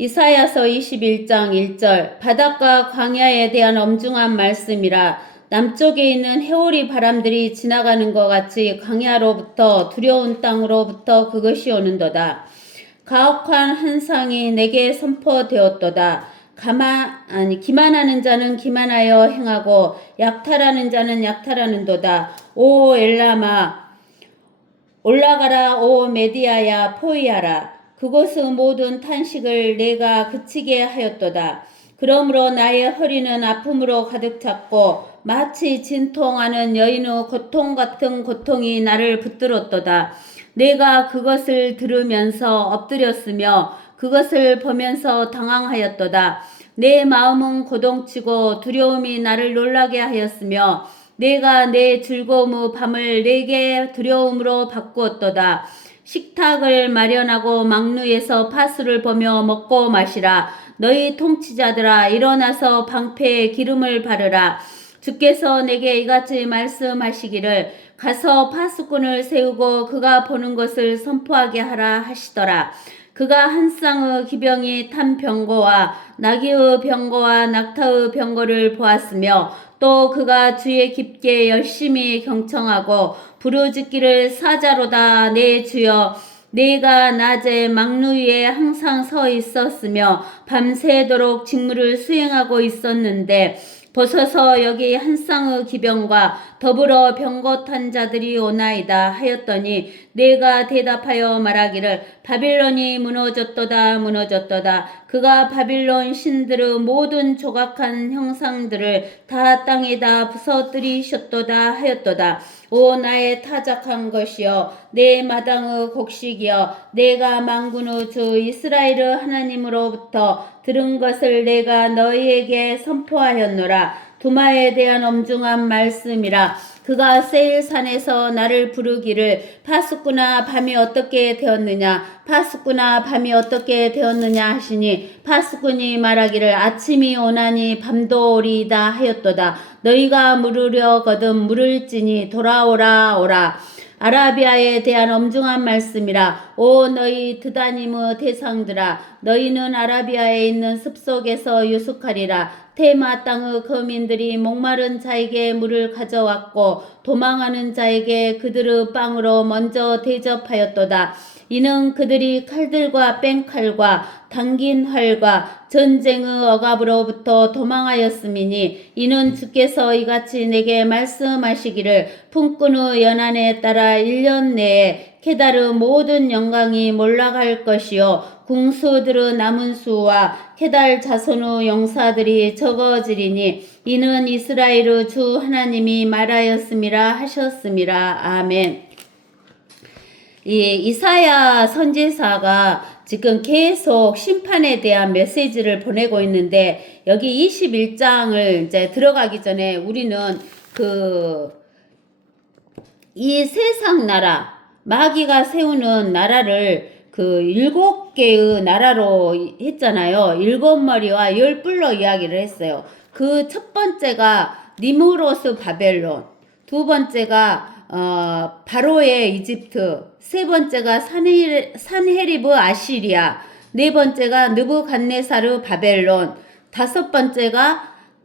이사야서 21장 1절 바닷가 광야에 대한 엄중한 말씀이라. 남쪽에 있는 해오리 바람들이 지나가는 것 같이 광야로부터 두려운 땅으로부터 그것이 오는도다. 가혹한 한상이 내게 선포되었도다. 기만하는 자는 기만하여 행하고 약탈하는 자는 약탈하는도다. 오 엘라마 올라가라. 오 메디아야 포위하라. 그곳의 모든 탄식을 내가 그치게 하였도다. 그러므로 나의 허리는 아픔으로 가득 찼고 마치 진통하는 여인의 고통 같은 고통이 나를 붙들었도다. 내가 그것을 들으면서 엎드렸으며 그것을 보면서 당황하였도다. 내 마음은 고동치고 두려움이 나를 놀라게 하였으며 내가 내 즐거움의 밤을 내게 두려움으로 바꾸었도다. 식탁을 마련하고 망루에서 파수를 보며 먹고 마시라. 너희 통치자들아 일어나서 방패에 기름을 바르라. 주께서 내게 이같이 말씀하시기를 가서 파수꾼을 세우고 그가 보는 것을 선포하게 하라 하시더라. 그가 한 쌍의 기병이 탄 병거와 나귀의 병거와 낙타의 병거를 보았으며 또 그가 주의 깊게 열심히 경청하고 부르짖기를 사자로다. 내 주여 내가 낮에 망루 위에 항상 서 있었으며 밤새도록 직무를 수행하고 있었는데 보소서 여기 한 쌍의 기병과 더불어 병거 탄 자들이 오나이다 하였더니 내가 대답하여 말하기를 바빌론이 무너졌도다 무너졌도다. 그가 바빌론 신들의 모든 조각한 형상들을 다 땅에다 부서뜨리셨도다 하였도다. 오 나의 타작한 것이여 내 마당의 곡식이여 내가 만군의 주 이스라엘의 하나님으로부터 들은 것을 내가 너희에게 선포하였노라. 두마에 대한 엄중한 말씀이라. 그가 세일산에서 나를 부르기를 파수꾼아 밤이 어떻게 되었느냐 파수꾼아 밤이 어떻게 되었느냐 하시니 파수꾼이 말하기를 아침이 오나니 밤도 오리이다 하였도다. 너희가 물으려거든 물을지니 돌아오라 오라. 아라비아에 대한 엄중한 말씀이라. 오 너희 드다님의 대상들아 너희는 아라비아에 있는 습속에서 유숙하리라. 테마 땅의 거민들이 목마른 자에게 물을 가져왔고 도망하는 자에게 그들의 빵으로 먼저 대접하였도다. 이는 그들이 칼들과 뺑칼과 당긴 활과 전쟁의 억압으로부터 도망하였음이니 이는 주께서 이같이 내게 말씀하시기를 품꾼의 연한에 따라 1년 내에 케달의 모든 영광이 몰락할 것이요 궁수들의 남은 수와 케달 자손의 용사들이 적어지리니 이는 이스라엘의 주 하나님이 말하였음이라 하셨음이라. 아멘. 이 이사야 선지자가 지금 계속 심판에 대한 메시지를 보내고 있는데 여기 21장을 이제 들어가기 전에 우리는 이 세상 나라 마귀가 세우는 나라를 7개의 나라로 했잖아요. 7머리와 10뿔로 이야기를 했어요. 그 첫 번째가 니무로스 바벨론, 두 번째가 바로의 이집트, 세 번째가 산헤리브 아시리아, 네 번째가 느부갓네사르 바벨론, 다섯 번째가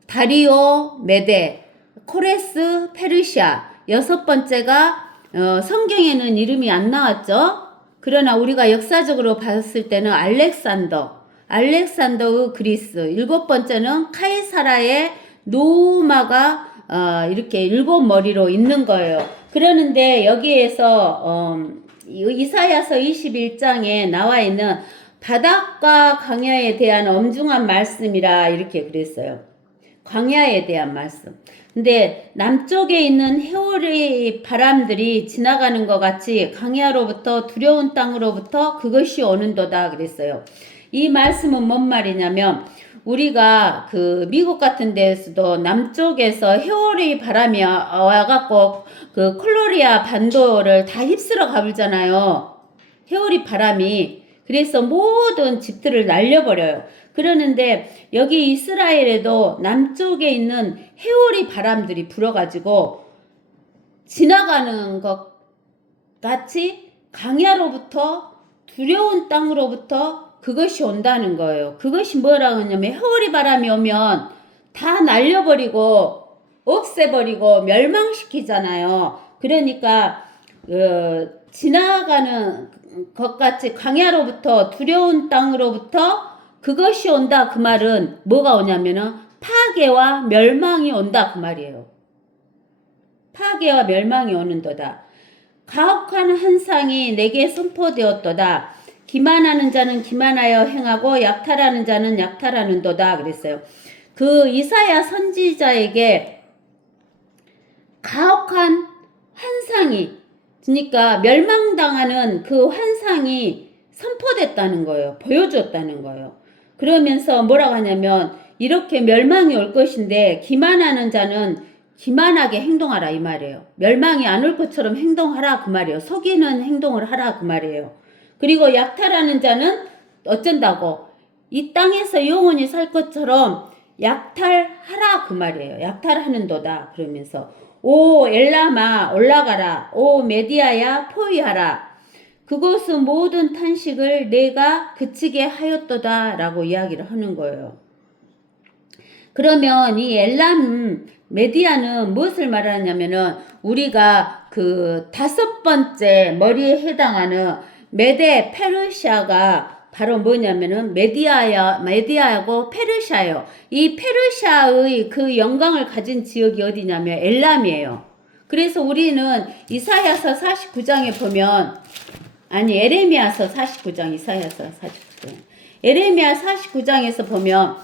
다리오 메데, 코레스 페르시아, 여섯 번째가 성경에는 이름이 안 나왔죠. 그러나 우리가 역사적으로 봤을 때는 알렉산더의 그리스, 일곱 번째는 카이사라의 로마가 이렇게 7머리로 있는 거예요. 그러는데 여기에서 이사야서 21장에 나와 있는 바닷가 광야에 대한 엄중한 말씀이라 이렇게 그랬어요. 광야에 대한 말씀. 근데 남쪽에 있는 해오리 바람들이 지나가는 것 같이 광야로부터 두려운 땅으로부터 그것이 오는도다 그랬어요. 이 말씀은 뭔 말이냐면 우리가 미국 같은 데에서도 남쪽에서 해오리 바람이 와갖고 콜로리아 반도를 다 휩쓸어 가불잖아요. 해오리 바람이. 그래서 모든 집들을 날려버려요. 그러는데 여기 이스라엘에도 남쪽에 있는 해오리 바람들이 불어가지고 지나가는 것 같이 광야로부터 두려운 땅으로부터 그것이 온다는 거예요. 그것이 뭐라고 하냐면 해오리 바람이 오면 다 날려버리고 없애버리고 멸망시키잖아요. 그러니까 지나가는 것 같이 광야로부터 두려운 땅으로부터 그것이 온다. 그 말은 뭐가 오냐면은 파괴와 멸망이 온다. 그 말이에요. 파괴와 멸망이 오는도다. 가혹한 한상이 내게 선포되었도다. 기만하는 자는 기만하여 행하고 약탈하는 자는 약탈하는도다. 그랬어요. 그 이사야 선지자에게 가혹한 환상이, 그러니까 멸망당하는 그 환상이 선포됐다는 거예요. 보여줬다는 거예요. 그러면서 뭐라고 하냐면 이렇게 멸망이 올 것인데 기만하는 자는 기만하게 행동하라 이 말이에요. 멸망이 안 올 것처럼 행동하라 그 말이에요. 속이는 행동을 하라 그 말이에요. 그리고 약탈하는 자는 어쩐다고? 이 땅에서 영원히 살 것처럼 약탈하라 그 말이에요. 약탈하는도다. 그러면서 오 엘라마 올라가라. 오 메디아야 포위하라. 그곳의 모든 탄식을 내가 그치게 하였도다 라고 이야기를 하는 거예요. 그러면 이 엘람 메디아는 무엇을 말하냐면은 우리가 그 5번째 머리에 해당하는 메데 페르시아가 바로 뭐냐면은 메디아하고 페르시아예요. 이 페르시아의 그 영광을 가진 지역이 어디냐면 엘람이에요. 그래서 우리는 이사야서 49장에 보면 에레미야서 49장 이사야서 49장 에레미야 49장에서 보면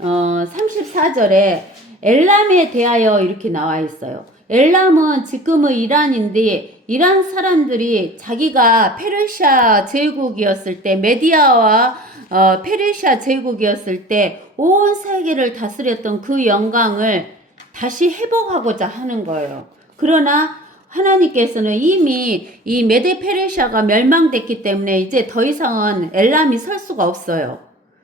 34절에 엘람에 대하여 이렇게 나와 있어요. 엘람은 지금의 이란인데 이란 사람들이 자기가 페르시아 제국이었을 때 메디아와 페르시아 제국이었을 때 온 세계를 다스렸던 그 영광을 다시 회복하고자 하는 거예요. 그러나 하나님께서는 이미 이 메데 페르시아가 멸망됐기 때문에 이제 더 이상은 엘람이 설 수가 없어요.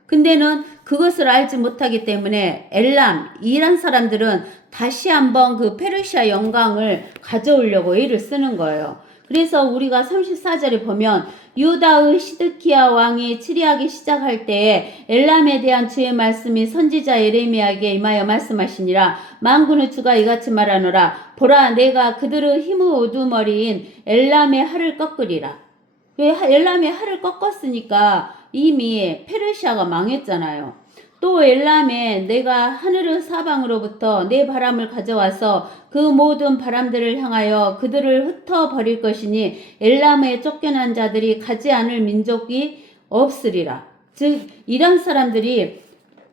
근데는 그것을 알지 못하기 때문에 엘람, 이란 사람들은 다시 한번 그 페르시아 영광을 가져오려고 애를 쓰는 거예요. 그래서 우리가 34절에 보면 유다의 시드키야 왕이 치리하기 시작할 때에 엘람에 대한 주의 말씀이 선지자 예레미야에게 임하여 말씀하시니라. 만군의 주가 이같이 말하노라. 보라 내가 그들의 힘의 우두머리인 엘람의 활을 꺾으리라. 엘람의 활을 꺾었으니까 이미 페르시아가 망했잖아요. 또 엘람에 내가 하늘의 사방으로부터 내 바람을 가져와서 그 모든 바람들을 향하여 그들을 흩어버릴 것이니 엘람에 쫓겨난 자들이 가지 않을 민족이 없으리라. 즉 이란 사람들이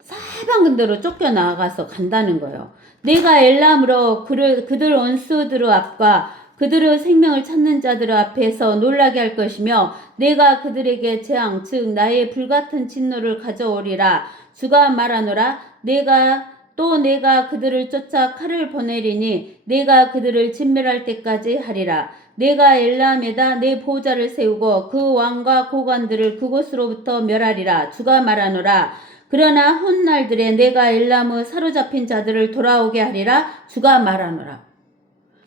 사방근대로 쫓겨나가서 간다는 거예요. 내가 엘람으로 그들 원수들의 앞과 그들의 생명을 찾는 자들 앞에서 놀라게 할 것이며 내가 그들에게 재앙 즉 나의 불같은 진노를 가져오리라. 주가 말하노라. 내가 그들을 쫓아 칼을 보내리니 내가 그들을 진멸할 때까지 하리라. 내가 엘람에다 내 보좌를 세우고 그 왕과 고관들을 그곳으로부터 멸하리라. 주가 말하노라. 그러나 훗날들에 내가 엘람의 사로잡힌 자들을 돌아오게 하리라. 주가 말하노라.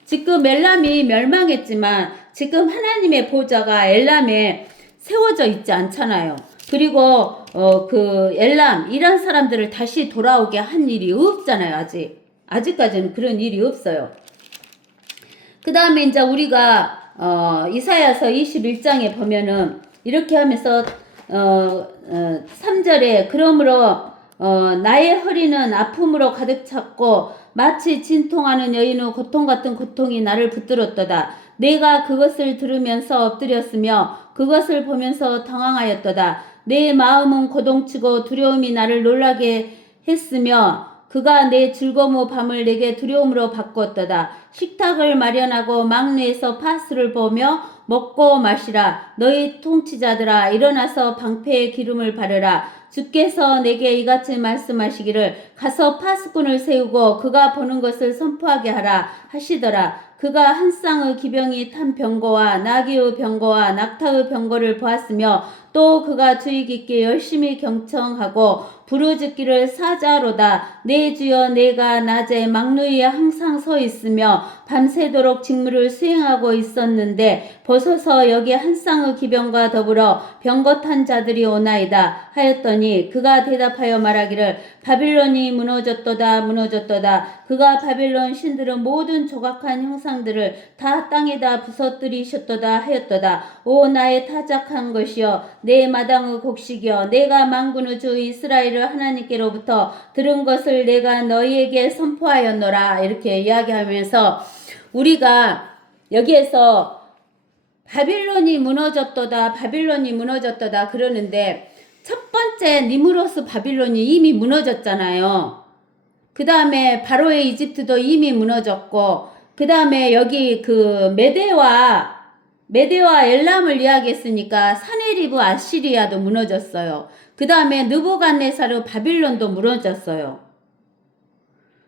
지금 엘람이 멸망했지만 지금 하나님의 보좌가 엘람에 세워져 있지 않잖아요. 그리고 그 엘람 이란 사람들을 다시 돌아오게 한 일이 없잖아요. 아직까지는 그런 일이 없어요. 그 다음에 이제 우리가 이사야서 21장에 보면은 이렇게 하면서 3절에 그러므로 나의 허리는 아픔으로 가득 찼고 마치 진통하는 여인의 고통 같은 고통이 나를 붙들었도다. 내가 그것을 들으면서 엎드렸으며 그것을 보면서 당황하였도다. 내 마음은 고동치고 두려움이 나를 놀라게 했으며 그가 내 즐거움의 밤을 내게 두려움으로 바꾸었도다. 식탁을 마련하고 막내에서 파스를 보며 먹고 마시라. 너희 통치자들아 일어나서 방패에 기름을 바르라. 주께서 내게 이같이 말씀하시기를 가서 파수꾼을 세우고 그가 보는 것을 선포하게 하라 하시더라. 그가 한 쌍의 기병이 탄 병거와 나귀의 병거와 낙타의 병거를 보았으며 또 그가 주의 깊게 열심히 경청하고 부르짖기를 사자로다. 내 주여, 내가 낮에 망루위에 항상 서 있으며 밤새도록 직무를 수행하고 있었는데 벗어서 여기 한 쌍의 기병과 더불어 병거탄 자들이 오나이다 하였더니 그가 대답하여 말하기를 바빌론이 무너졌도다 무너졌도다. 그가 바빌론 신들의 모든 조각한 형상들을 다 땅에다 부서뜨리셨도다 하였도다. 오 나의 타작한 것이여, 내 마당의 곡식이여, 내가 만군의 주 이스라엘을 하나님께로부터 들은 것을 내가 너희에게 선포하였노라. 이렇게 이야기하면서 우리가 여기에서 바빌론이 무너졌도다 바빌론이 무너졌도다 그러는데, 첫 번째 니무로스 바빌론이 이미 무너졌잖아요. 그 다음에 바로의 이집트도 이미 무너졌고, 그 다음에 여기 그 메대와 엘람을 이야기했으니까 사네리브 아시리아도 무너졌어요. 그 다음에 느부갓네사르 바빌론도 무너졌어요.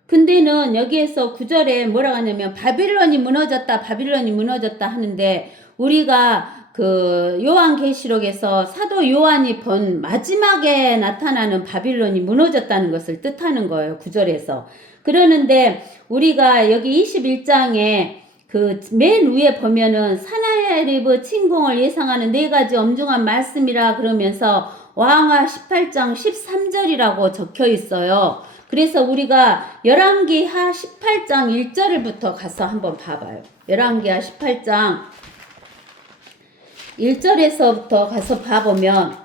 근데는 여기에서 9절에 뭐라고 하냐면 바빌론이 무너졌다 하는데, 우리가 그 요한계시록에서 사도 요한이 본 마지막에 나타나는 바빌론이 무너졌다는 것을 뜻하는 거예요. 9절에서. 그러는데 우리가 여기 21장에 그 맨 위에 보면은 사나리브 침공을 예상하는 4가지 엄중한 말씀이라 그러면서 왕하 18장 13절이라고 적혀 있어요. 그래서 우리가 열왕기하 18장 1절부터 가서 한번 봐봐요. 열왕기하 18장 1절에서부터 가서 봐보면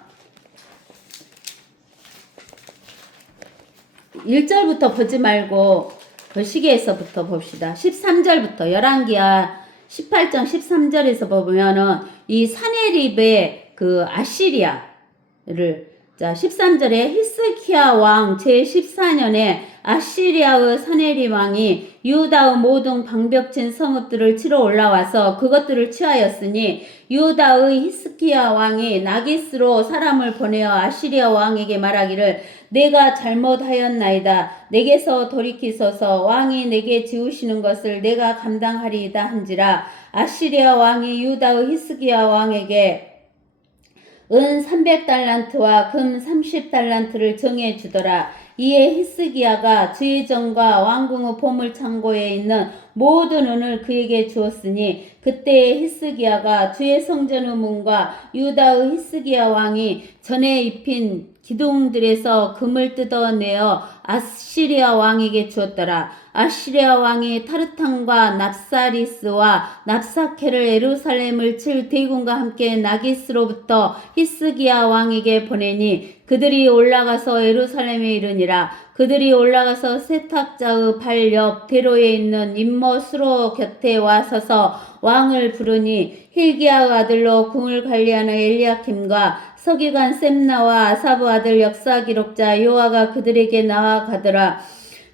1절부터 보지 말고 그 시계에서부터 봅시다. 13절부터 열왕기하 18장 13절에서 보면은 이 사네립의 그 아시리아를, 자 13절에 히스키야 왕 제14년에 아시리아의 사네립 왕이 유다의 모든 방벽진 성읍들을 치러 올라와서 그것들을 취하였으니 유다의 히스키야 왕이 나기스로 사람을 보내어 아시리아 왕에게 말하기를 내가 잘못하였나이다. 내게서 돌이키소서. 왕이 내게 지우시는 것을 내가 감당하리이다 한지라. 아시리아 왕이 유다의 히스기야 왕에게 은 300달란트와 금 30달란트를 정해 주더라. 이에 히스기야가 주의정과 왕궁의 보물 창고에 있는 모든 은을 그에게 주었으니 그때에 히스기야가 주의 성전의 문과 유다의 히스기야 왕이 전에 입힌 기둥들에서 금을 뜯어내어 아시리아 왕에게 주었더라. 아시리아 왕이 타르탄과 납사리스와 납사케를 예루살렘을 칠 대군과 함께 나기스로부터 히스기야 왕에게 보내니 그들이 올라가서 예루살렘에 이르니라. 그들이 올라가서 세탁자의 발 옆 대로에 있는 임모수로 곁에 와 서서 왕을 부르니 힐기야의 아들로 궁을 관리하는 엘리야킴과 서기관 셈나와 아사브 아들 역사기록자 요아가 그들에게 나아가더라.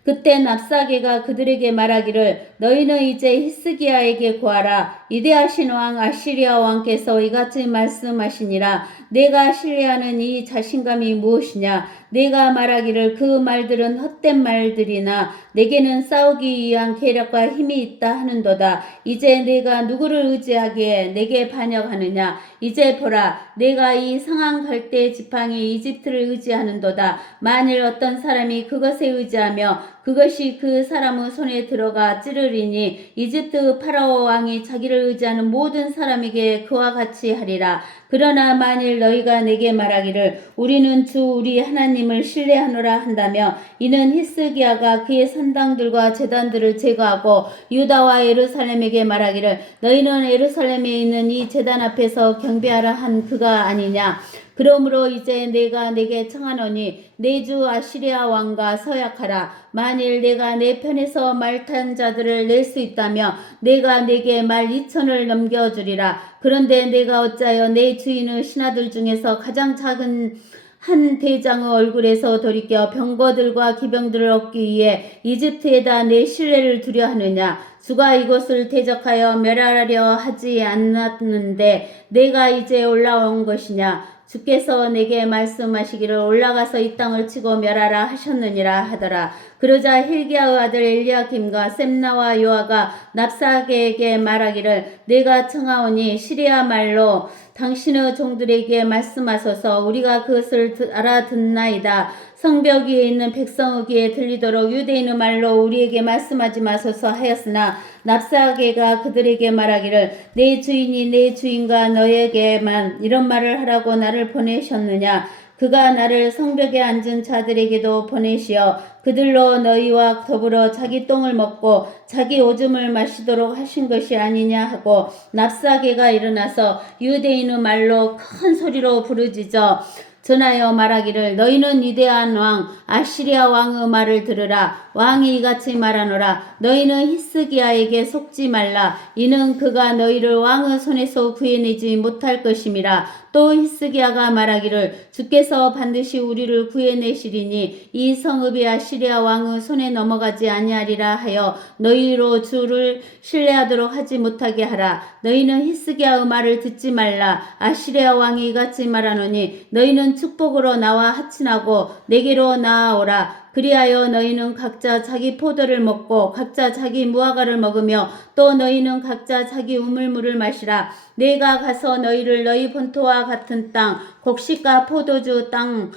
그때 납사게가 그들에게 말하기를 너희는 이제 히스기야에게 구하라. 이대하신 왕 아시리아 왕께서 이같이 말씀하시니라. 내가 신뢰하는 이 자신감이 무엇이냐. 내가 말하기를 그 말들은 헛된 말들이나 내게는 싸우기 위한 계략과 힘이 있다 하는도다. 이제 내가 누구를 의지하기에 내게 반역하느냐. 이제 보라, 내가 이 상한 갈대 지팡이 이집트를 의지하는도다. 만일 어떤 사람이 그것에 의지하며 그것이 그 사람의 손에 들어가 찌르리니 이집트 파라오 왕이 자기를 의지하는 모든 사람에게 그와 같이 하리라. 그러나 만일 너희가 내게 말하기를 우리는 주 우리 하나님을 신뢰하노라 한다며 이는 히스기야가 그의 산당들과 제단들을 제거하고 유다와 예루살렘에게 말하기를 너희는 예루살렘에 있는 이 제단 앞에서 경배하라 한 그가 아니냐. 그러므로 이제 내가 내게 청하노니 내 주 아시리아 왕과 서약하라. 만일 내가 내 편에서 말탄 자들을 낼 수 있다며 내가 내게 말 2천을 넘겨주리라. 그런데 내가 어찌하여 내 주인의 신하들 중에서 가장 작은 한 대장의 얼굴에서 돌이켜 병거들과 기병들을 얻기 위해 이집트에다 내 신뢰를 두려 하느냐. 주가 이곳을 대적하여 멸하려 하지 않았는데 내가 이제 올라온 것이냐. 주께서 내게 말씀하시기를 올라가서 이 땅을 치고 멸하라 하셨느니라 하더라. 그러자 힐기야의 아들 엘리야김과 셈나와 요아가 납사게에게 말하기를 내가 청하오니 시리아 말로 당신의 종들에게 말씀하소서. 우리가 그것을 알아듣나이다. 성벽 위에 있는 백성의 귀에 들리도록 유대인의 말로 우리에게 말씀하지 마소서 하였으나 납사게가 그들에게 말하기를 내 주인이 내 주인과 너에게만 이런 말을 하라고 나를 보내셨느냐. 그가 나를 성벽에 앉은 자들에게도 보내시어 그들로 너희와 더불어 자기 똥을 먹고 자기 오줌을 마시도록 하신 것이 아니냐 하고 납사게가 일어나서 유대인의 말로 큰 소리로 부르짖어 전하여 말하기를 너희는 위대한 왕 아시리아 왕의 말을 들으라. 왕이 이같이 말하노라. 너희는 히스기야에게 속지 말라. 이는 그가 너희를 왕의 손에서 구해내지 못할 것임이라. 또 히스기야가 말하기를 주께서 반드시 우리를 구해내시리니 이 성읍이 아시리아 왕의 손에 넘어가지 아니하리라 하여 너희로 주를 신뢰하도록 하지 못하게 하라. 너희는 히스기야의 말을 듣지 말라. 아시리아 왕이 이같이 말하노니 너희는 축복으로 나와 하친하고 내게로 나아오라. 그리하여 너희는 각자 자기 포도를 먹고 각자 자기 무화과를 먹으며 또 너희는 각자 자기 우물물을 마시라. 내가 가서 너희를 너희 본토와 같은 땅 곡식과 포도주 땅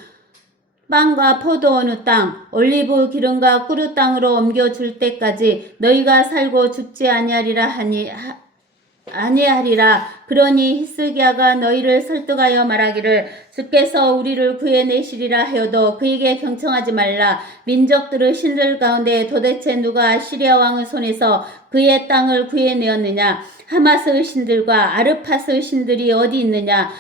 빵과 포도원의 땅 올리브 기름과 꿀의 땅으로 옮겨줄 때까지 너희가 살고 죽지 아니하리라. 그러니 히스기야가 너희를 설득하여 말하기를 주께서 우리를 구해내시리라 하여도 그에게 경청하지 말라. 민족들의 신들 가운데 도대체 누가 아시리아 왕의 손에서 그의 땅을 구해내었느냐. 하마스의 신들과 아르파스의 신들이 어디 있느냐.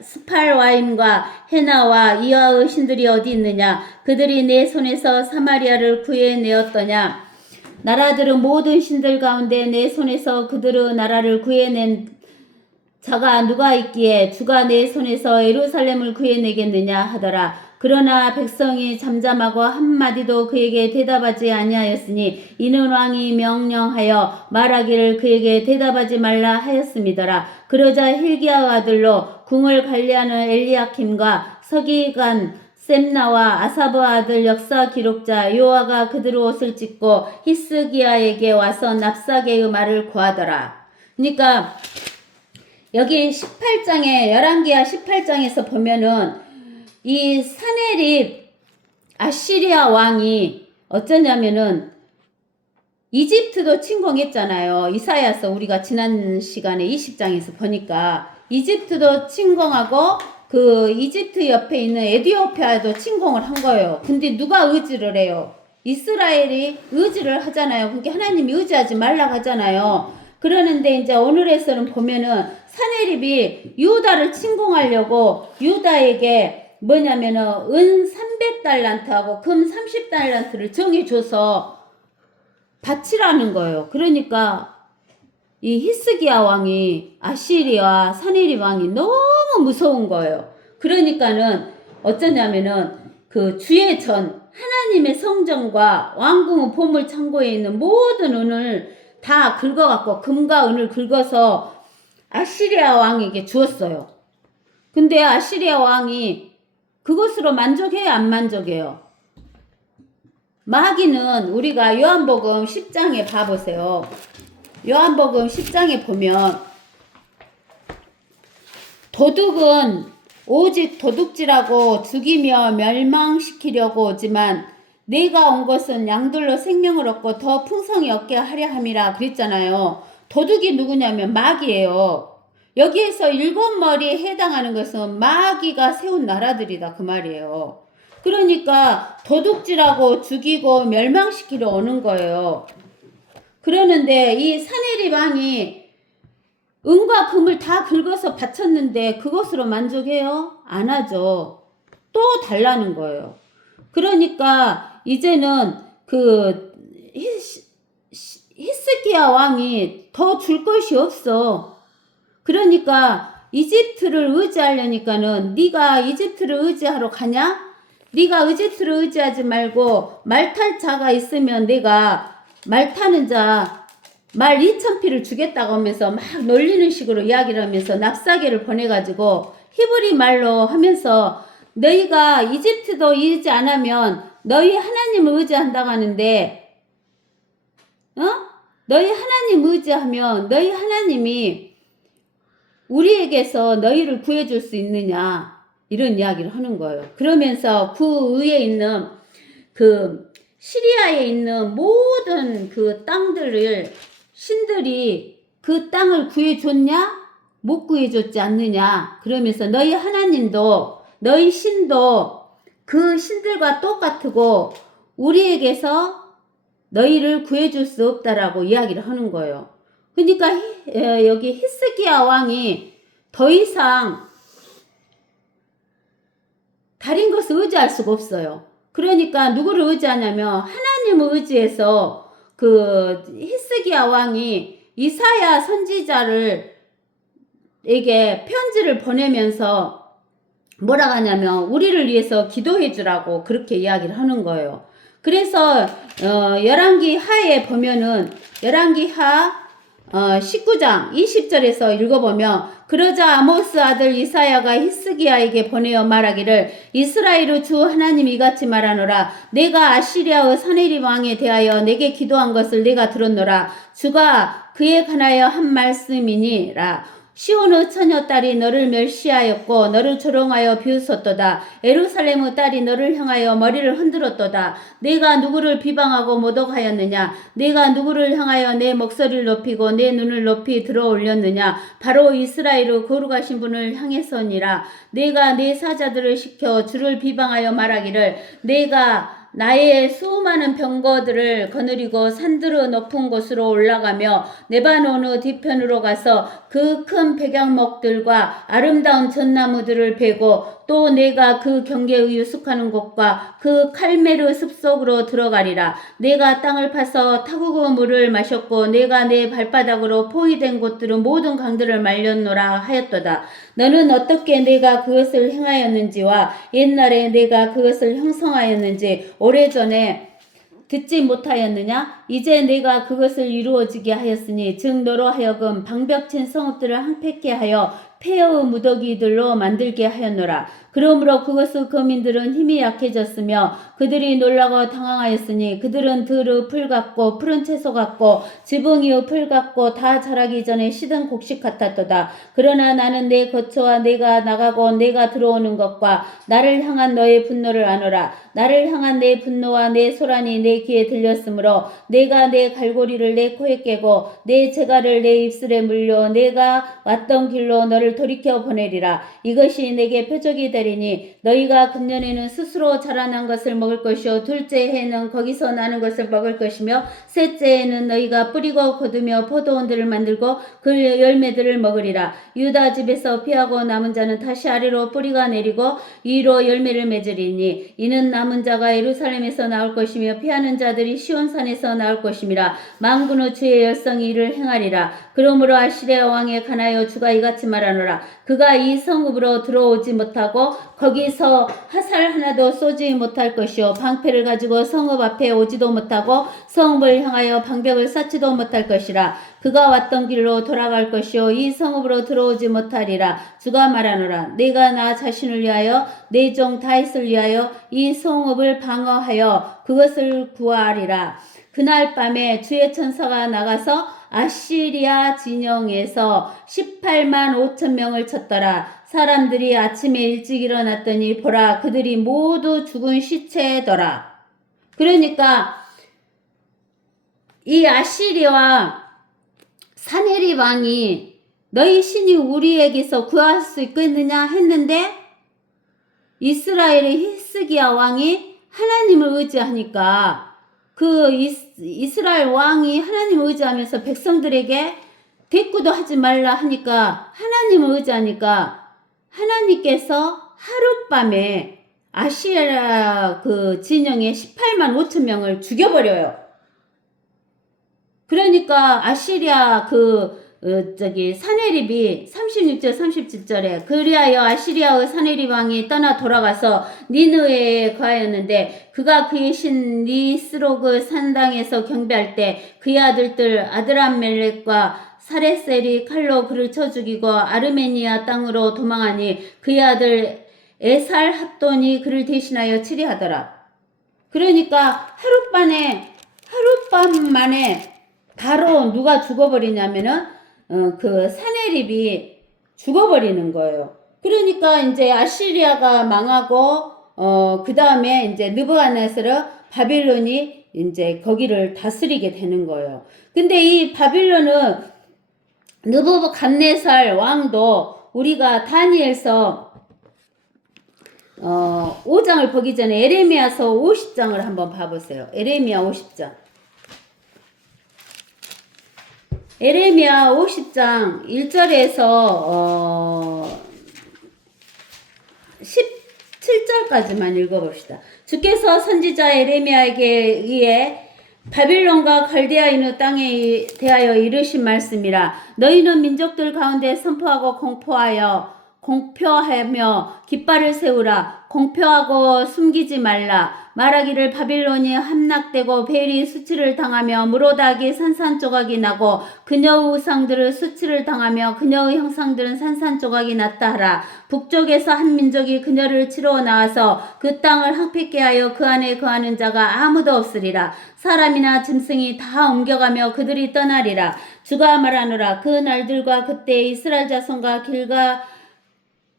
스팔와임과 헤나와 이와의 신들이 어디 있느냐. 그들이 내 손에서 사마리아를 구해내었더냐. 나라들의 모든 신들 가운데 내 손에서 그들의 나라를 구해낸 자가 누가 있기에 주가 내 손에서 예루살렘을 구해내겠느냐 하더라. 그러나 백성이 잠잠하고 한마디도 그에게 대답하지 아니하였으니 이는 왕이 명령하여 말하기를 그에게 대답하지 말라 하였음이더라. 그러자 힐기야 아들로 궁을 관리하는 엘리야킴과 서기관 셈나와 아사브 아들 역사 기록자 요아가 그들의 옷을 찢고 히스기야에게 와서 납사게의 말을 구하더라. 그러니까 여기 18장에 열왕기하 18장에서 보면은 이 사네립 아시리아 왕이 어쩌냐면은 이집트도 침공했잖아요. 이사야서 우리가 지난 시간에 20장에서 보니까 이집트도 침공하고 그 이집트 옆에 있는 에티오피아도 침공을 한 거예요. 근데 누가 의지를 해요? 이스라엘이 의지를 하잖아요. 그러니까 하나님이 의지하지 말라고 하잖아요. 그러는데 이제 오늘에서는 보면은 사네립이 유다를 침공하려고 유다에게 뭐냐면은 은 300달란트하고 금 30달란트를 정해줘서 바치라는 거예요. 그러니까 이 히스기야 왕이 아시리아 사네립 왕이 너무 무서운 거예요. 그러니까는 어쩌냐면은 그 주의 전 하나님의 성전과 왕궁의 보물 창고에 있는 모든 은을 다 긁어갖고 금과 은을 긁어서 아시리아 왕에게 주었어요. 근데 아시리아 왕이 그것으로 만족해요? 안 만족해요? 마귀는 우리가 요한복음 10장에 봐보세요. 요한복음 10장에 보면 도둑은 오직 도둑질하고 죽이며 멸망시키려고 오지만 내가 온 것은 양들로 생명을 얻고 더 풍성히 얻게 하려 함이라 그랬잖아요. 도둑이 누구냐면 마귀예요. 여기에서 7머리에 해당하는 것은 마귀가 세운 나라들이다 그 말이에요. 그러니까 도둑질하고 죽이고 멸망시키러 오는 거예요. 그러는데 이 사네립 왕이 은과 금을 다 긁어서 바쳤는데 그것으로 만족해요? 안 하죠. 또 달라는 거예요. 그러니까 이제는 그 히스기야 왕이 더 줄 것이 없어. 그러니까 이집트를 의지하려니까는 네가 이집트를 의지하러 가냐? 네가 이집트를 의지하지 말고 말 탈 자가 있으면 내가 말 타는 자 말 2,000피를 주겠다고 하면서 막 놀리는 식으로 이야기를 하면서 납사게를 보내가지고 히브리 말로 하면서 너희가 이집트도 의지 안 하면 너희 하나님을 의지한다고 하는데 너희 하나님 의지하면 너희 하나님이 우리에게서 너희를 구해줄 수 있느냐 이런 이야기를 하는 거예요. 그러면서 그 위에 있는 그 시리아에 있는 모든 그 땅들을 신들이 그 땅을 구해줬냐? 못 구해줬지 않느냐? 그러면서 너희 하나님도 너희 신도 그 신들과 똑같고 우리에게서 너희를 구해줄 수 없다라고 이야기를 하는 거예요. 그러니까 여기 히스기야 왕이 더 이상 다른 것을 의지할 수가 없어요. 그러니까 누구를 의지하냐면 하나님을 의지해서 그 히스기야 왕이 이사야 선지자를 에게 편지를 보내면서 뭐라고 하냐면 우리를 위해서 기도해 주라고 그렇게 이야기를 하는 거예요. 그래서 열왕기 하에 보면은 열왕기 하 19장 20절에서 읽어보면 그러자 아모스 아들 이사야가 히스기야에게 보내어 말하기를 이스라엘의 주 하나님이 이같이 말하노라 내가 아시리아의 사네립 왕에 대하여 내게 기도한 것을 내가 들었노라 주가 그에 관하여 한 말씀이니라 시온의 처녀딸이 너를 멸시하였고 너를 조롱하여 비웃었도다. 예루살렘의 딸이 너를 향하여 머리를 흔들었도다. 내가 누구를 비방하고 모독하였느냐? 내가 누구를 향하여 내 목소리를 높이고 내 눈을 높이 들어 올렸느냐? 바로 이스라엘의 거룩하신 분을 향해서니라. 내가 내 사자들을 시켜 주를 비방하여 말하기를 내가 나의 수많은 병거들을 거느리고 산들의 높은 곳으로 올라가며 레바논의 뒤편으로 가서 그 큰 백향목들과 아름다운 전나무들을 베고 또 내가 그 경계의 유숙하는 곳과 그 칼메르 숲속으로 들어가리라. 내가 땅을 파서 타국의 물을 마셨고 내가 내 발바닥으로 포위된 곳들은 모든 강들을 말렸노라 하였도다. 너는 어떻게 내가 그것을 행하였는지와 옛날에 내가 그것을 형성하였는지 오래전에 듣지 못하였느냐? 이제 내가 그것을 이루어지게 하였으니 즉 너로 하여금 방벽친 성읍들을 황폐케 하여 폐허의 무더기들로 만들게 하였노라. 그러므로 그것의 거민들은 힘이 약해졌으며 그들이 놀라고 당황하였으니 그들은 들의 풀 같고 푸른 채소 같고 지붕이의 풀 같고 다 자라기 전에 시든 곡식 같았도다. 그러나 나는 내 거처와 내가 나가고 내가 들어오는 것과 나를 향한 너의 분노를 아노라. 나를 향한 내 분노와 내 소란이 내 귀에 들렸으므로 내가 내 갈고리를 내 코에 깨고 내 재갈을 내 입술에 물려 내가 왔던 길로 너를 돌이켜 보내리라. 이것이 내게 표적이 되리니 너희가 금년에는 스스로 자라난 것을 먹을 것이요 둘째 해에는 거기서 나는 것을 먹을 것이며 셋째 해에는 너희가 뿌리고 거두며 포도원들을 만들고 그 열매들을 먹으리라. 유다 집에서 피하고 남은 자는 다시 아래로 뿌리가 내리고 위로 열매를 맺으리니 이는 남은 자가 예루살렘에서 나올 것이며 피하는 자들이 시온산에서 나올 것임이라. 만군의 주의 열성이 이를 행하리라. 그러므로 아시리아 왕에 관하여 주가 이같이 말하노라. 그가 이 성읍으로 들어오지 못하고 거기서 화살 하나도 쏘지 못할 것이요 방패를 가지고 성읍 앞에 오지도 못하고 성읍을 향하여 방벽을 쌓지도 못할 것이라. 그가 왔던 길로 돌아갈 것이요 이 성읍으로 들어오지 못하리라. 주가 말하노라. 내가 나 자신을 위하여 내 종 다윗을 위하여 이 성읍을 방어하여 그것을 구하리라. 그날 밤에 주의 천사가 나가서 아시리아 진영에서 18만 5천 명을 쳤더라. 사람들이 아침에 일찍 일어났더니 보라 그들이 모두 죽은 시체더라. 그러니까 이 아시리아 사네립 왕이 너희 신이 우리에게서 구할 수 있겠느냐 했는데 이스라엘의 히스기야 왕이 하나님을 의지하니까 그 이스라엘 왕이 하나님을 의지하면서 백성들에게 대꾸도 하지 말라 하니까 하나님을 의지하니까 하나님께서 하룻밤에 아시리아 그 진영에 18만 5천 명을 죽여버려요. 그러니까 아시리아 사네립이 36절 37절에 그리하여 아시리아의 사네립 왕이 떠나 돌아가서 니느웨에 거하였는데 그가 그의 신 니스로그 산당에서 경배할 때 그의 아들들 아드람멜렉과 사레셀이 칼로 그를 쳐 죽이고 아르메니아 땅으로 도망하니 그의 아들 에살 합돈이 그를 대신하여 치리하더라. 그러니까 하룻밤 만에 바로 누가 죽어버리냐면은 그 사네립이 죽어버리는 거예요. 그러니까 이제 아시리아가 망하고 그 다음에 이제 느부갓네살 바빌론이 이제 거기를 다스리게 되는 거예요. 근데 이 바빌론은 느부갓네살 왕도 우리가 다니엘서 5장을 보기 전에 에레미야서 50장을 한번 봐보세요. 에레미야 50장. 에레미야 50장 1절에서 17절까지만 읽어봅시다. 주께서 선지자 에레미야에게 의해 바빌론과 갈대아인의 땅에 대하여 이르신 말씀이라. 너희는 민족들 가운데 선포하고 공표하며 깃발을 세우라. 공표하고 숨기지 말라. 말하기를 바빌론이 함락되고 벨이 수치를 당하며 무로닥이 산산조각이 나고 그녀의 우상들을 수치를 당하며 그녀의 형상들은 산산조각이 났다 하라. 북쪽에서 한 민족이 그녀를 치러 나와서 그 땅을 황폐케 하여 그 안에 거하는 자가 아무도 없으리라. 사람이나 짐승이 다 옮겨가며 그들이 떠나리라. 주가 말하노라. 그 날들과 그때 이스라엘 자손과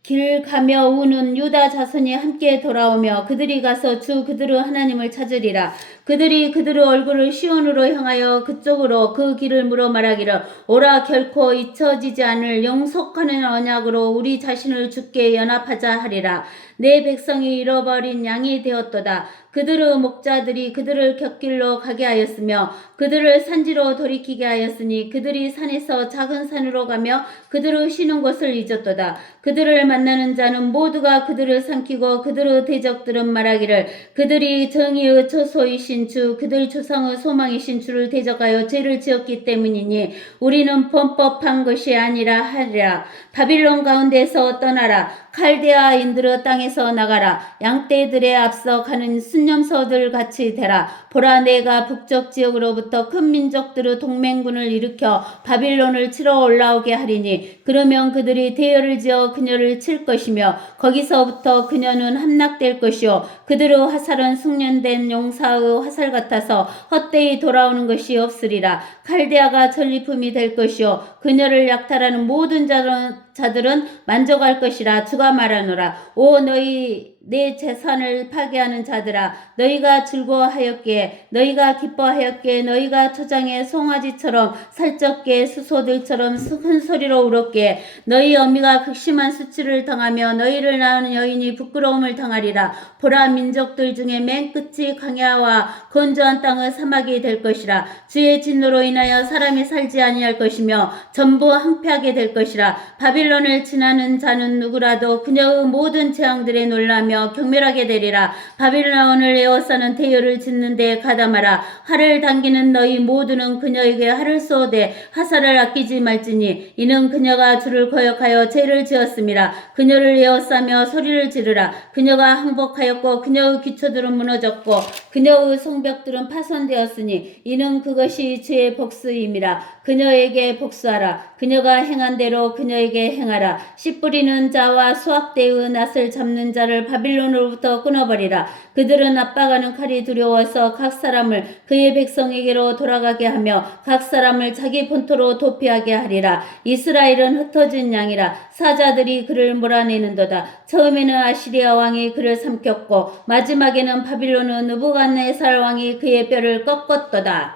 길 가며 우는 유다 자손이 함께 돌아오며 그들이 가서 주 그들의 하나님을 찾으리라. 그들이 그들의 얼굴을 시온으로 향하여 그쪽으로 그 길을 물어 말하기를 오라. 결코 잊혀지지 않을 영속하는 언약으로 우리 자신을 주께 연합하자 하리라. 내 백성이 잃어버린 양이 되었도다. 그들의 목자들이 그들을 곁길로 가게 하였으며 그들을 산지로 돌이키게 하였으니 그들이 산에서 작은 산으로 가며 그들의 쉬는 곳을 잊었도다. 그들을 만나는 자는 모두가 그들을 삼키고 그들의 대적들은 말하기를 그들이 정의의 처소이신 주 그들 조상의 소망이신 주를 대적하여 죄를 지었기 때문이니 우리는 범법한 것이 아니라 하리라. 바빌론 가운데서 떠나라. 칼데아인들의 땅에서 나가라. 양떼들에 앞서 가는 순념소들 같이 되라. 보라, 내가 북쪽 지역으로부터 큰 민족들의 동맹군을 일으켜 바빌론을 치러 올라오게 하리니 그러면 그들이 대열을 지어 그녀를 칠 것이며 거기서부터 그녀는 함락될 것이요 그들의 화살은 숙련된 용사의 화살 같아서 헛되이 돌아오는 것이 없으리라. 칼데아가 전리품이 될 것이요 그녀를 약탈하는 모든 자들은 만족할 것이라. 주가 말하노라. 오 너희 내 재산을 파괴하는 자들아, 너희가 즐거워하였기에 너희가 기뻐하였기에 너희가 초장의 송아지처럼 살쪘게 수소들처럼 큰 소리로 울었기에 너희 어미가 극심한 수치를 당하며 너희를 낳은 여인이 부끄러움을 당하리라. 보라, 민족들 중에 맨 끝이 광야와 건조한 땅의 사막이 될 것이라. 주의 진노로 인하여 사람이 살지 아니할 것이며 전부 항폐하게 될 것이라. 바빌론을 지나는 자는 누구라도 그녀의 모든 재앙들에 놀라며 경멸하게 되리라. 바빌론을 에워싸는 대열을 짓는 데에 가담하라. 활을 당기는 너희 모두는 그녀에게 활을 쏘되 화살을 아끼지 말지니 이는 그녀가 주를 거역하여 죄를 지었음이라. 그녀를 에워싸며 소리를 지르라. 그녀가 항복하였고 그녀의 기초들은 무너졌고 그녀의 성벽들은 파손되었으니 이는 그것이 주의 복수임이라. 그녀에게 복수하라. 그녀가 행한 대로 그녀에게 행하라. 씨 뿌리는 자와 수확대의 낫을 잡는 자를 바빌론으로부터 끊어버리라. 그들은 압박하는 칼이 두려워서 각 사람을 그의 백성에게로 돌아가게 하며 각 사람을 자기 본토로 도피하게 하리라. 이스라엘은 흩어진 양이라. 사자들이 그를 몰아내는도다. 처음에는 아시리아 왕이 그를 삼켰고 마지막에는 바빌론의 느부갓네살 왕이 그의 뼈를 꺾었도다.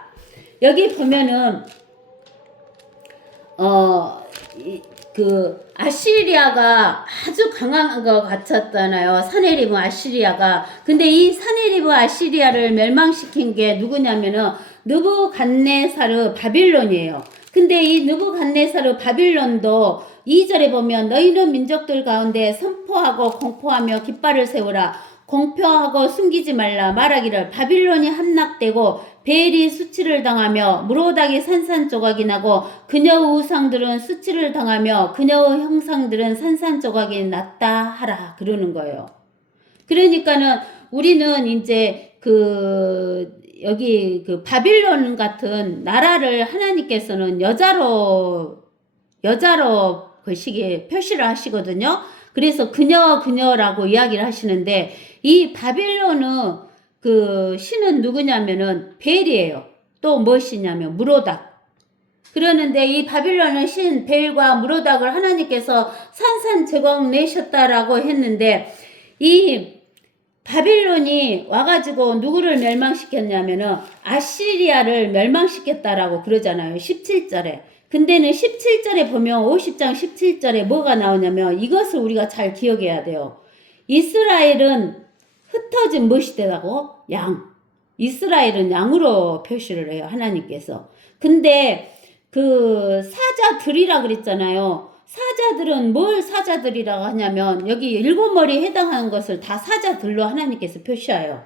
여기 보면은 아시리아가 아주 강한 것 같았잖아요. 사네리브 아시리아가. 근데 이 사네리브 아시리아를 멸망시킨 게 누구냐면은 느부갓네살 바빌론이에요. 근데 이 느부갓네살 바빌론도 2절에 보면 너희는 민족들 가운데 선포하고 공포하며 깃발을 세우라. 공표하고 숨기지 말라. 말하기를 바빌론이 함락되고 벨이 수치를 당하며 무로닥이 산산조각이 나고 그녀의 우상들은 수치를 당하며 그녀의 형상들은 산산조각이 났다 하라 그러는 거예요. 그러니까는 우리는 이제 여기 바빌론 같은 나라를 하나님께서는 여자로 표시를 하시거든요. 그래서 그녀라고 이야기를 하시는데 이 바빌론은 신은 누구냐면은 벨이에요. 또 무엇이냐면 무로닥. 그러는데 이 바빌론의 신 벨과 무로닥을 하나님께서 산산제공 내셨다라고 했는데, 이 바빌론이 와가지고 누구를 멸망시켰냐면은 아시리아를 멸망시켰다라고 그러잖아요. 17절에. 근데는 17절에 보면 50장 17절에 뭐가 나오냐면 이것을 우리가 잘 기억해야 돼요. 이스라엘은 흩어진 무엇이 되라고? 양. 이스라엘은 양으로 표시를 해요. 하나님께서. 근데 그 사자들이라 그랬잖아요. 사자들은 뭘 사자들이라고 하냐면 여기 일곱 머리에 해당하는 것을 다 사자들로 하나님께서 표시해요.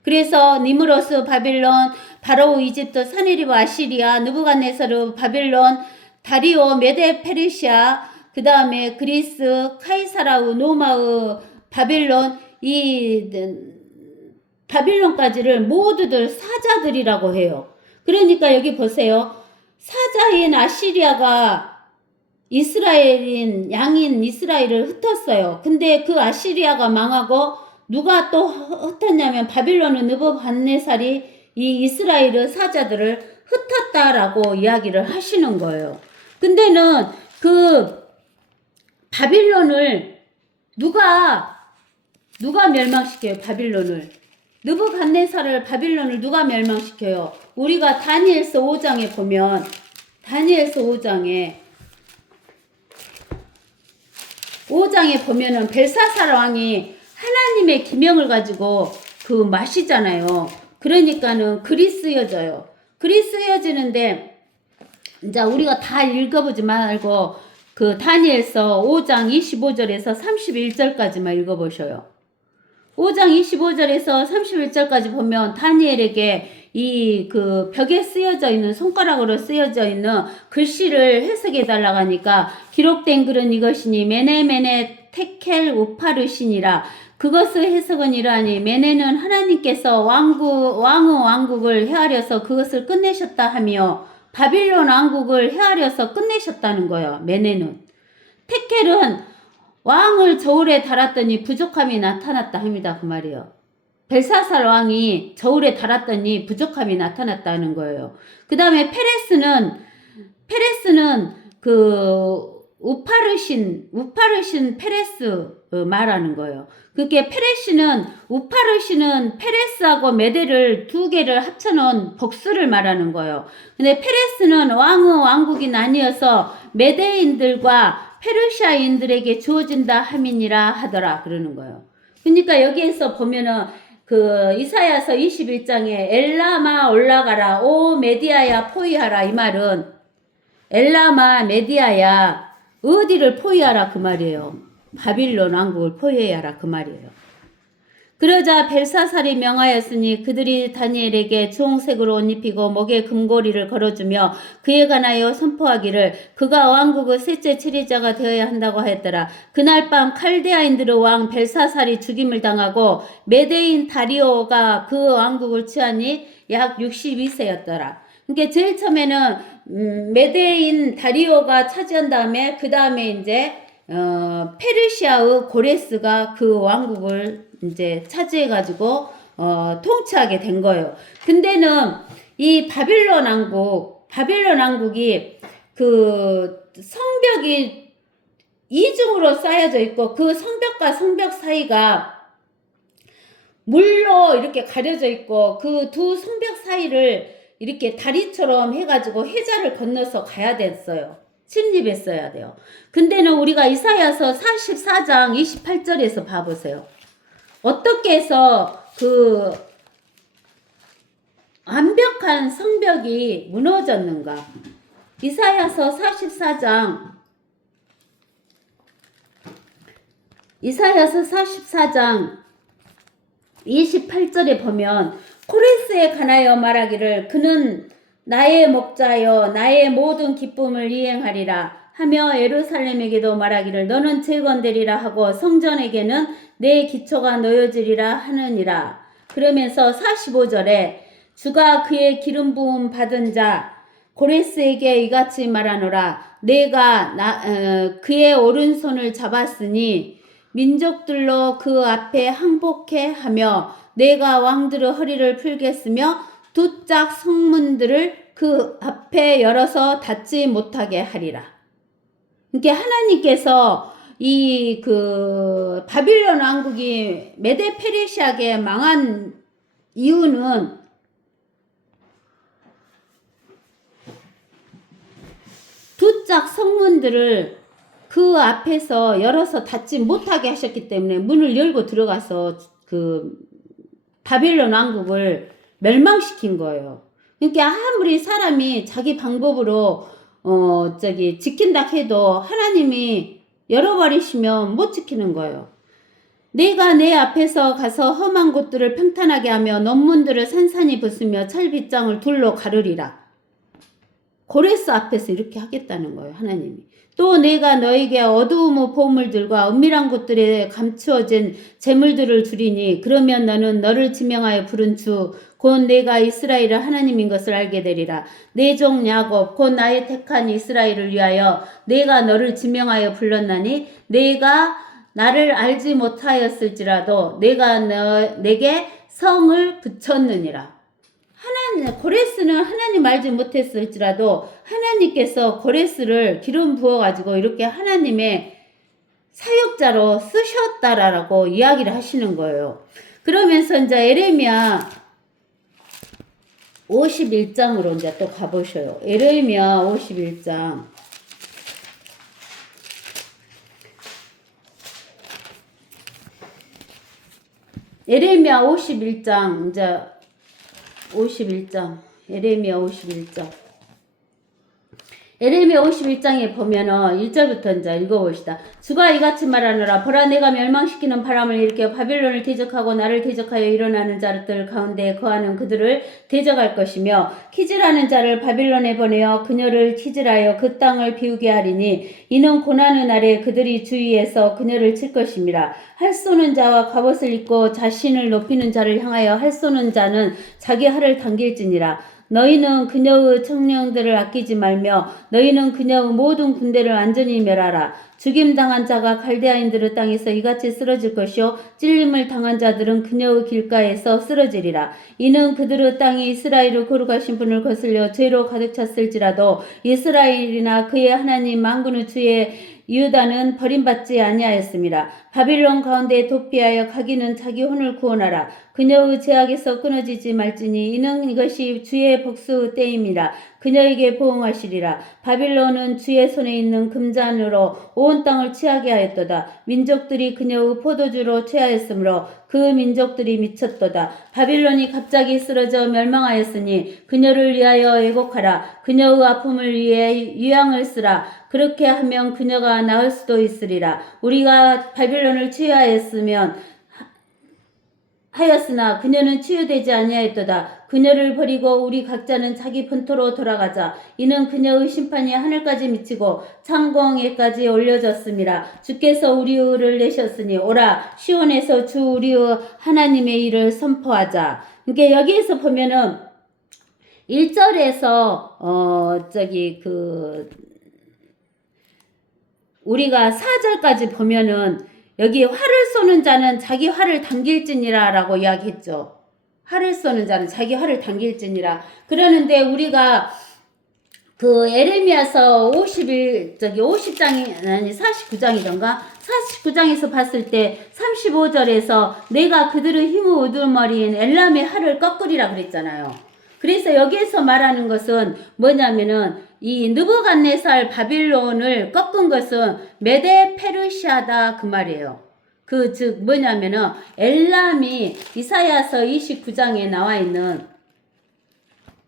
그래서 니무로스, 바빌론, 바로 이집트, 사네리브, 아시리아, 느부갓네사르, 바빌론, 다리오, 메데, 페르시아, 그 다음에 그리스, 카이사라우, 노마우, 바빌론, 이 바빌론까지를 모두들 사자들이라고 해요. 그러니까 여기 보세요. 사자인 아시리아가 이스라엘인 양인 이스라엘을 흩었어요. 근데 그 아시리아가 망하고 누가 또 흩었냐면 바빌론은 느부갓네살이 이 이스라엘의 사자들을 흩었다라고 이야기를 하시는 거예요. 근데는 그 바빌론을 누가 멸망시켜요? 바빌론을. 느부갓네살을 바빌론을 누가 멸망시켜요? 우리가 다니엘서 5장에 보면 다니엘서 5장에 보면은 벨사살 왕이 하나님의 기명을 가지고 그 마시잖아요. 그러니까는 그리스여져요. 그리스여지는데 이제 우리가 다 읽어보지 말고 그 다니엘서 5장 25절에서 31절까지만 읽어보셔요. 5장 25절에서 31절까지 보면 다니엘에게 이 그 벽에 쓰여져 있는 손가락으로 쓰여져 있는 글씨를 해석해 달라고 하니까 기록된 글은 이것이니 메네 테켈 우파르시니라. 그것의 해석은 이러하니 메네는 하나님께서 왕의 왕국을 헤아려서 그것을 끝내셨다 하며 바빌론 왕국을 헤아려서 끝내셨다는 거예요. 메네는. 테켈은 왕을 저울에 달았더니 부족함이 나타났다 합니다. 그 말이에요. 벨사살 왕이 저울에 달았더니 부족함이 나타났다는 거예요. 그 다음에 페레스는 그 우파르신 페레스 말하는 거예요. 그게 우파르신은 페레스하고 메데를 두 개를 합쳐놓은 복수를 말하는 거예요. 근데 페레스는 왕의 왕국이 나뉘어서 메데인들과 페르시아인들에게 주어진다 함이니라 하더라 그러는 거예요. 그러니까 여기에서 보면은 그 이사야서 21장에 엘라마 올라가라 오 메디아야 포위하라 이 말은 엘라마 메디아야 어디를 포위하라 그 말이에요. 바빌론 왕국을 포위하라 그 말이에요. 그러자 벨사살이 명하였으니 그들이 다니엘에게 주홍색으로 옷 입히고 목에 금고리를 걸어주며 그에 관하여 선포하기를 그가 왕국의 셋째 치리자가 되어야 한다고 하였더라. 그날 밤 칼데아인들의 왕 벨사살이 죽임을 당하고 메대인 다리오가 그 왕국을 취하니 약 62세였더라. 그러니까 제일 처음에는 메대인 다리오가 차지한 다음에 그 다음에 이제 페르시아의 고레스가 그 왕국을 이제 차지해가지고 통치하게 된 거예요. 근데는 이 바빌론 왕국이 그 성벽이 이중으로 쌓여져 있고 그 성벽과 성벽 사이가 물로 이렇게 가려져 있고 그 두 성벽 사이를 이렇게 다리처럼 해가지고 해자를 건너서 가야 됐어요. 침입했어야 돼요. 근데는 우리가 이사야서 44장 28절에서 봐보세요. 어떻게 해서 그 완벽한 성벽이 무너졌는가? 이사야서 44장 28절에 보면 코레스에 관하여 말하기를 그는 나의 목자여 나의 모든 기쁨을 이행하리라 하며 예루살렘에게도 말하기를 너는 재건되리라 하고 성전에게는 내 기초가 놓여지리라 하느니라. 그러면서 45절에 주가 그의 기름 부음 받은 자 고레스에게 이같이 말하노라 내가 그의 오른손을 잡았으니 민족들로 그 앞에 항복해 하며 내가 왕들의 허리를 풀겠으며 두 짝 성문들을 그 앞에 열어서 닫지 못하게 하리라. 그러니까 하나님께서 이 그 바빌론 왕국이 메데 페르시아게 망한 이유는 두 짝 성문들을 그 앞에서 열어서 닫지 못하게 하셨기 때문에 문을 열고 들어가서 그 바빌론 왕국을 멸망시킨 거예요. 그러니까 아무리 사람이 자기 방법으로 지킨다 해도 하나님이 열어버리시면 못 지키는 거예요. 내가 내 앞에서 가서 험한 곳들을 평탄하게 하며 논문들을 산산히 부수며 철빗장을 둘로 가르리라. 고레스 앞에서 이렇게 하겠다는 거예요, 하나님이. 또 내가 너에게 어두움의 보물들과 은밀한 곳들에 감추어진 재물들을 주리니 그러면 너는 너를 지명하여 부른 주 곧 내가 이스라엘의 하나님인 것을 알게 되리라. 내 종 야곱 곧 나의 택한 이스라엘을 위하여 내가 너를 지명하여 불렀나니 내가 나를 알지 못하였을지라도 내가 내게 성을 붙였느니라. 고레스는 하나님 알지 못했을지라도 하나님께서 고레스를 기름 부어가지고 이렇게 하나님의 사역자로 쓰셨다라고 이야기를 하시는 거예요. 그러면서 이제 에레미야 51장으로 이제 또 가보셔요. 에레미야 51장. 에레미야 51장, 이제 51장, 에레미야 51장. 에레미야 51장에 보면은 1절부터 이제 읽어봅시다. 주가 이같이 말하노라. 보라 내가 멸망시키는 바람을 일으켜 바빌론을 대적하고 나를 대적하여 일어나는 자들 가운데 거하는 그들을 대적할 것이며 키즈라는 자를 바빌론에 보내어 그녀를 키즈라여 그 땅을 비우게 하리니 이는 고난의 날에 그들이 주위에서 그녀를 칠 것임이라. 할 쏘는 자와 갑옷을 입고 자신을 높이는 자를 향하여 할 쏘는 자는 자기 활을 당길지니라. 너희는 그녀의 청령들을 아끼지 말며 너희는 그녀의 모든 군대를 완전히 멸하라. 죽임당한 자가 갈대아인들의 땅에서 이같이 쓰러질 것이요 찔림을 당한 자들은 그녀의 길가에서 쓰러지리라. 이는 그들의 땅이 이스라엘의 거룩하신 분을 거슬려 죄로 가득 찼을지라도 이스라엘이나 그의 하나님 만군의 주의 유다는 버림받지 아니하였습니다. 바빌론 가운데 도피하여 가기는 자기 혼을 구원하라. 그녀의 제약에서 끊어지지 말지니 이는 이것이 주의 복수 때임이라. 그녀에게 보응하시리라. 바빌론은 주의 손에 있는 금잔으로 온 땅을 취하게 하였도다. 민족들이 그녀의 포도주로 취하였으므로 그 민족들이 미쳤도다. 바빌론이 갑자기 쓰러져 멸망하였으니 그녀를 위하여 애곡하라. 그녀의 아픔을 위해 유향을 쓰라. 그렇게 하면 그녀가 나을 수도 있으리라. 우리가 바빌론을 하였으나 그녀는 치유되지 아니하였도다. 그녀를 버리고 우리 각자는 자기 본토로 돌아가자. 이는 그녀의 심판이 하늘까지 미치고 창공에까지 올려졌음이라. 주께서 우리를 내셨으니 오라 시온에서 주 우리의 하나님의 일을 선포하자. 그러니까 여기에서 보면은 1절에서 우리가 4절까지 보면은 여기 활을 쏘는 자는 자기 활을 당길지니라 라고 이야기했죠. 활을 쏘는 자는 자기 활을 당길지니라. 그러는데 우리가 그 에레미야서 50장이 아니 49장이던가 49장에서 봤을 때 35절에서 내가 그들의 힘의 우두머리인 엘람의 활을 꺾으리라 그랬잖아요. 그래서 여기에서 말하는 것은 뭐냐면은 이 느부갓네살 바빌론을 꺾은 것은 메데 페르시아다 그 말이에요. 그 즉 뭐냐면은 엘람이 이사야서 29장에 나와 있는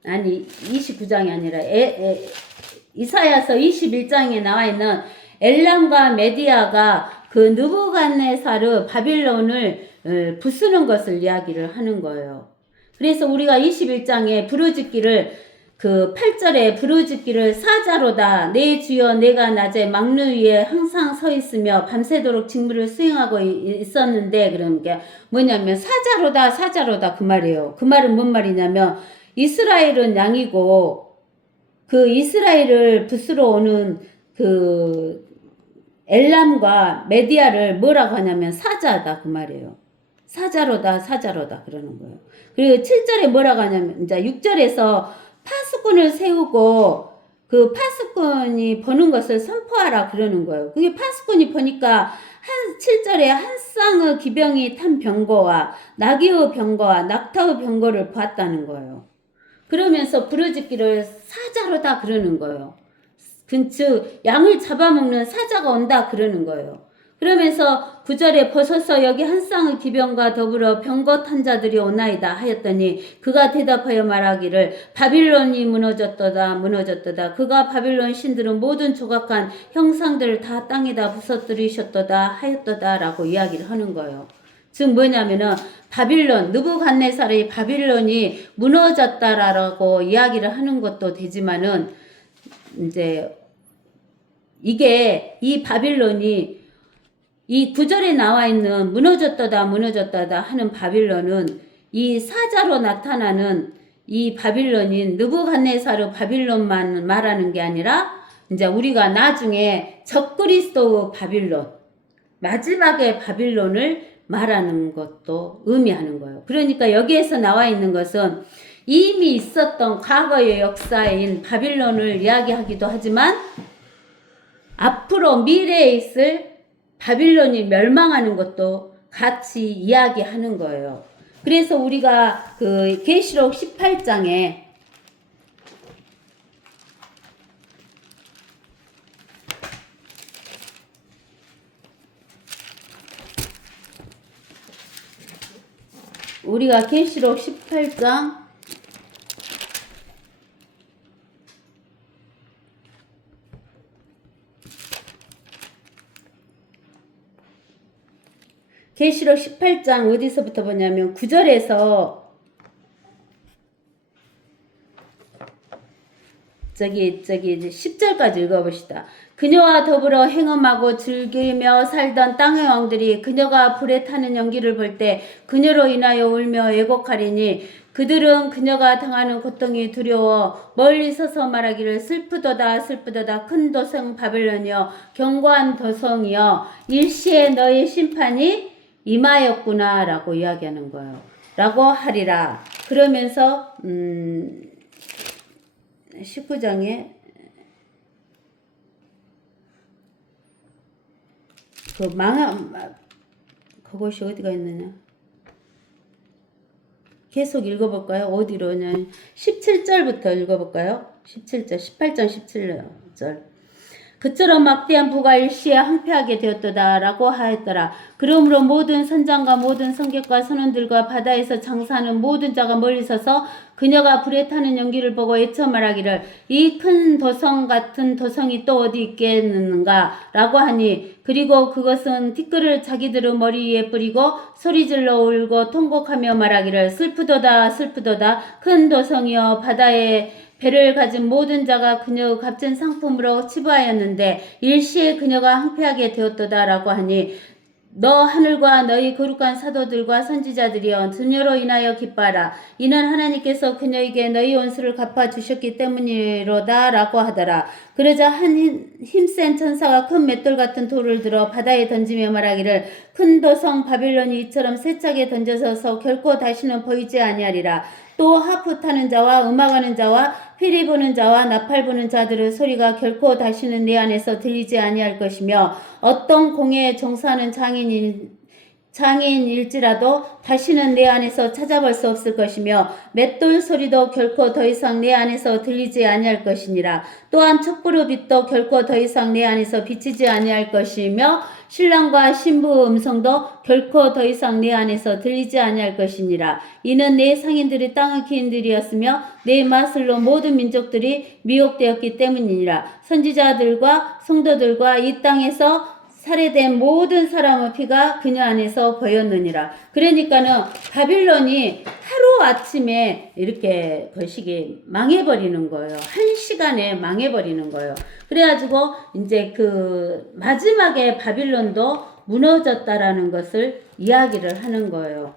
아니 29장이 아니라 이사야서 21장에 나와 있는 엘람과 메디아가 그 느부갓네살의 바빌론을 부수는 것을 이야기를 하는 거예요. 그래서 우리가 21장에 부르짖기를 그 8절에 부르짖기를 사자로다 내 주여 내가 낮에 망루 위에 항상 서 있으며 밤새도록 직무를 수행하고 있었는데 그러니까 뭐냐면 사자로다 그 말이에요. 그 말은 뭔 말이냐면 이스라엘은 양이고 그 이스라엘을 부수러 오는 그 엘람과 메디아를 뭐라고 하냐면 사자다 그 말이에요. 사자로다 그러는 거예요. 그리고 7절에 뭐라고 하냐면 이제 6절에서 파수꾼을 세우고 그 파수꾼이 버는 것을 선포하라 그러는 거예요. 그게 파수꾼이 보니까 7절에 한 쌍의 기병이 탄 병거와 나귀의 병거와 낙타의 병거를 보았다는 거예요. 그러면서 부르짖기를 사자로다 그러는 거예요. 즉 양을 잡아먹는 사자가 온다 그러는 거예요. 그러면서 9절에 벗어서 여기 한 쌍의 기병과 더불어 병거 탄 자들이 오나이다 하였더니 그가 대답하여 말하기를 바빌론이 무너졌도다 무너졌도다. 그가 바빌론 신들은 모든 조각한 형상들을 다 땅에다 부서뜨리셨도다 하였도다 라고 이야기를 하는 거예요. 즉 뭐냐면은 바빌론, 느부갓네살의 바빌론이 무너졌다라고 이야기를 하는 것도 되지만은 이제 이게 이 바빌론이 이 9절에 나와 있는 무너졌다다 무너졌다다 하는 바빌론은 이 사자로 나타나는 이 바빌론인 느부갓네살의 바빌론만 말하는 게 아니라 이제 우리가 나중에 적그리스도의 바빌론, 마지막의 바빌론을 말하는 것도 의미하는 거예요. 그러니까 여기에서 나와 있는 것은 이미 있었던 과거의 역사인 바빌론을 이야기하기도 하지만 앞으로 미래에 있을 바빌론이 멸망하는 것도 같이 이야기하는 거예요. 그래서 우리가 그 계시록 18장에 우리가 계시록 18장 계시록 18장 어디서부터 보냐면 9절에서 저기 10절까지 읽어봅시다. 그녀와 더불어 행음하고 즐기며 살던 땅의 왕들이 그녀가 불에 타는 연기를 볼 때 그녀로 인하여 울며 애곡하리니 그들은 그녀가 당하는 고통이 두려워 멀리 서서 말하기를 슬프도다 슬프도다 큰 도성 바벨론이여 견고한 도성이여 일시에 너의 심판이 임하였구나 라고 이야기하는 거예요. 라고 하리라. 그러면서 19장에 그것이 어디가 있느냐? 계속 읽어볼까요? 어디로냐? 17절부터 읽어볼까요? 17절, 18장 17절. 그처럼 막대한 부가 일시에 항폐하게 되었도다 라고 하였더라. 그러므로 모든 선장과 모든 성객과 선원들과 바다에서 장사하는 모든 자가 멀리 서서 그녀가 불에 타는 연기를 보고 애쳐 말하기를 이 큰 도성 같은 도성이 또 어디 있겠는가 라고 하니 그리고 그것은 티끌을 자기들의 머리 위에 뿌리고 소리질러 울고 통곡하며 말하기를 슬프도다 슬프도다 큰 도성이여 바다에 배를 가진 모든 자가 그녀의 값진 상품으로 치부하였는데 일시에 그녀가 항폐하게 되었도다 라고 하니 너 하늘과 너희 거룩한 사도들과 선지자들이여 그녀로 인하여 기뻐하라. 이는 하나님께서 그녀에게 너희 원수를 갚아주셨기 때문이로다 라고 하더라. 그러자 한 힘센 천사가 큰 맷돌 같은 돌을 들어 바다에 던지며 말하기를 큰 도성 바빌론이 이처럼 세차게 던져져서 결코 다시는 보이지 아니하리라. 또 하프 타는 자와 음악하는 자와 피리 부는 자와 나팔 부는 자들의 소리가 결코 다시는 내 안에서 들리지 아니할 것이며 어떤 공예에 종사하는 장인일지라도 다시는 내 안에서 찾아볼 수 없을 것이며 맷돌 소리도 결코 더 이상 내 안에서 들리지 아니할 것이니라. 또한 촛불의 빛도 결코 더 이상 내 안에서 비치지 아니할 것이며 신랑과 신부의 음성도 결코 더 이상 내 안에서 들리지 아니할 것이니라. 이는 내 상인들이 땅의 기인들이었으며 내 마술로 모든 민족들이 미혹되었기 때문이니라. 선지자들과 성도들과 이 땅에서 살해된 모든 사람의 피가 그녀 안에서 보였느니라. 그러니까는 바빌론이 하루아침에 이렇게 거시기 망해버리는 거예요. 한 시간에 망해버리는 거예요. 그래가지고 이제 그 마지막에 바빌론도 무너졌다라는 것을 이야기를 하는 거예요.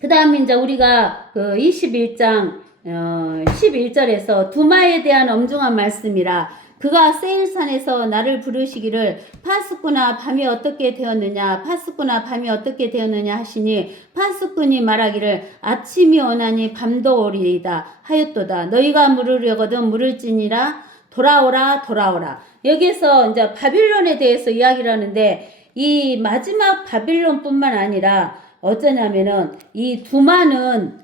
그 다음에 이제 우리가 그 21장 11절에서 두마에 대한 엄중한 말씀이라 그가 세일산에서 나를 부르시기를 파수꾼아 밤이 어떻게 되었느냐 파수꾼아 밤이 어떻게 되었느냐 하시니 파수꾼이 말하기를 아침이 오나니 밤도 오리이다 하였도다. 너희가 물으려거든 물을지니라 돌아오라 돌아오라. 여기서 이제 바빌론에 대해서 이야기를 하는데 이 마지막 바빌론뿐만 아니라 어쩌냐면은 이 두마는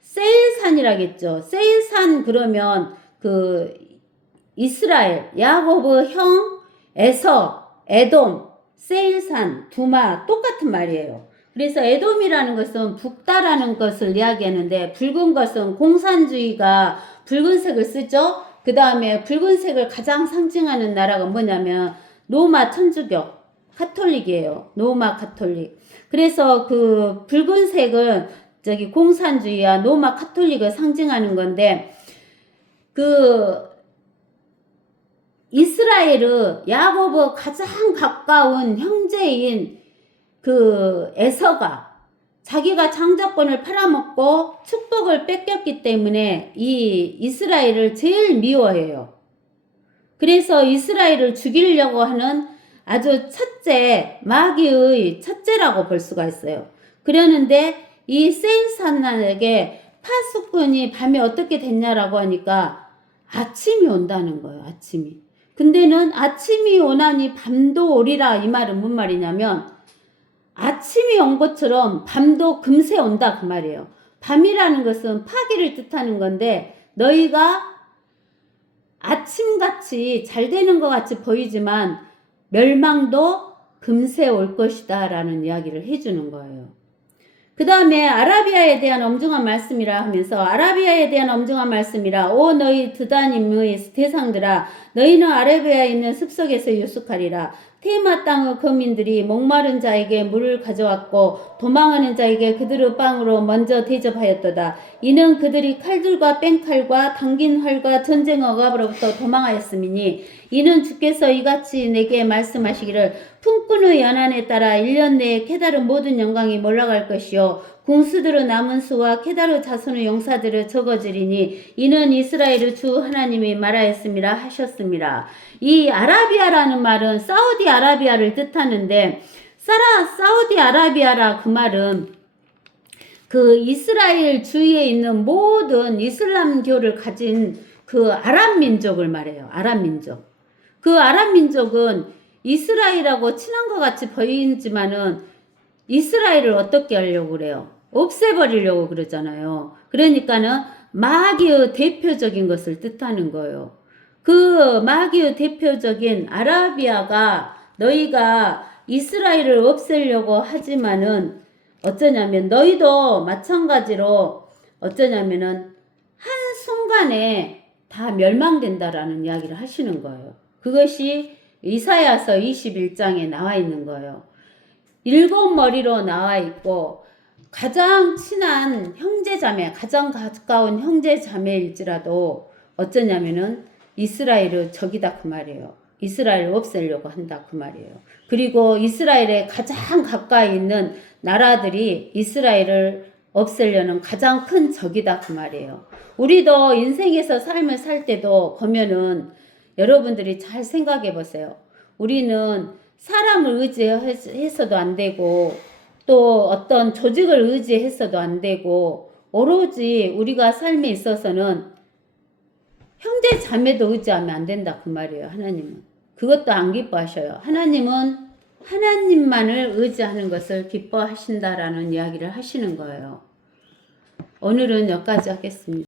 세일산이라겠죠. 세일산 그러면 그 이스라엘, 야고브 형, 에서, 에돔, 세일산, 두마 똑같은 말이에요. 그래서 에돔이라는 것은 북다라는 것을 이야기하는데 붉은 것은 공산주의가 붉은색을 쓰죠. 그 다음에 붉은색을 가장 상징하는 나라가 뭐냐면 로마 천주교 카톨릭이에요. 로마 카톨릭. 그래서 그 붉은색은 저기 공산주의와 로마 카톨릭을 상징하는 건데 그 이스라엘의 야고보 가장 가까운 형제인 그 에서가 자기가 장자권을 팔아먹고 축복을 뺏겼기 때문에 이 이스라엘을 제일 미워해요. 그래서 이스라엘을 죽이려고 하는 아주 첫째, 마귀의 첫째라고 볼 수가 있어요. 그러는데 이 세일산에게 파수꾼이 밤에 어떻게 됐냐라고 하니까 아침이 온다는 거예요. 아침이. 근데는 아침이 오나니 밤도 오리라 이 말은 뭔 말이냐면 아침이 온 것처럼 밤도 금세 온다 그 말이에요. 밤이라는 것은 파기를 뜻하는 건데 너희가 아침같이 잘 되는 것 같이 보이지만 멸망도 금세 올 것이다 라는 이야기를 해주는 거예요. 그 다음에 아라비아에 대한 엄중한 말씀이라 하면서 아라비아에 대한 엄중한 말씀이라 오 너희 드다님의 대상들아 너희는 아라비아에 있는 습석에서 유숙하리라. 테마 땅의 거민들이 목마른 자에게 물을 가져왔고 도망하는 자에게 그들의 빵으로 먼저 대접하였도다. 이는 그들이 칼들과 뺑칼과 당긴 활과 전쟁 억압으로부터 도망하였음이니 이는 주께서 이같이 내게 말씀하시기를 품꾼의 연한에 따라 1년 내에 케다르 모든 영광이 몰라갈 것이요 궁수들의 남은 수와 케다르 자손의 용사들을 적어지리니 이는 이스라엘의 주 하나님이 말하였음이라 하셨습니다. 이 아라비아라는 말은 사우디 아라비아를 뜻하는데 사우디 아라비아라 그 말은 그 이스라엘 주위에 있는 모든 이슬람교를 가진 그 아랍 민족을 말해요. 아랍 민족. 그 아랍 민족은 이스라엘하고 친한 것 같이 보이지만은 이스라엘을 어떻게 하려고 그래요? 없애버리려고 그러잖아요. 그러니까는 마귀의 대표적인 것을 뜻하는 거예요. 그 마귀의 대표적인 아라비아가 너희가 이스라엘을 없애려고 하지만은 어쩌냐면 너희도 마찬가지로 어쩌냐면은 한순간에 다 멸망된다라는 이야기를 하시는 거예요. 그것이 이사야서 21장에 나와 있는 거예요. 7머리로 나와 있고 가장 친한 형제자매, 가장 가까운 형제자매일지라도 어쩌냐면은 이스라엘의 적이다 그 말이에요. 이스라엘을 없애려고 한다 그 말이에요. 그리고 이스라엘에 가장 가까이 있는 나라들이 이스라엘을 없애려는 가장 큰 적이다 그 말이에요. 우리도 인생에서 삶을 살 때도 보면은 여러분들이 잘 생각해 보세요. 우리는 사람을 의지해서도 안 되고 또 어떤 조직을 의지해서도 안 되고 오로지 우리가 삶에 있어서는 형제 자매도 의지하면 안 된다 그 말이에요. 하나님은 그것도 안 기뻐하셔요. 하나님은 하나님만을 의지하는 것을 기뻐하신다라는 이야기를 하시는 거예요. 오늘은 여기까지 하겠습니다.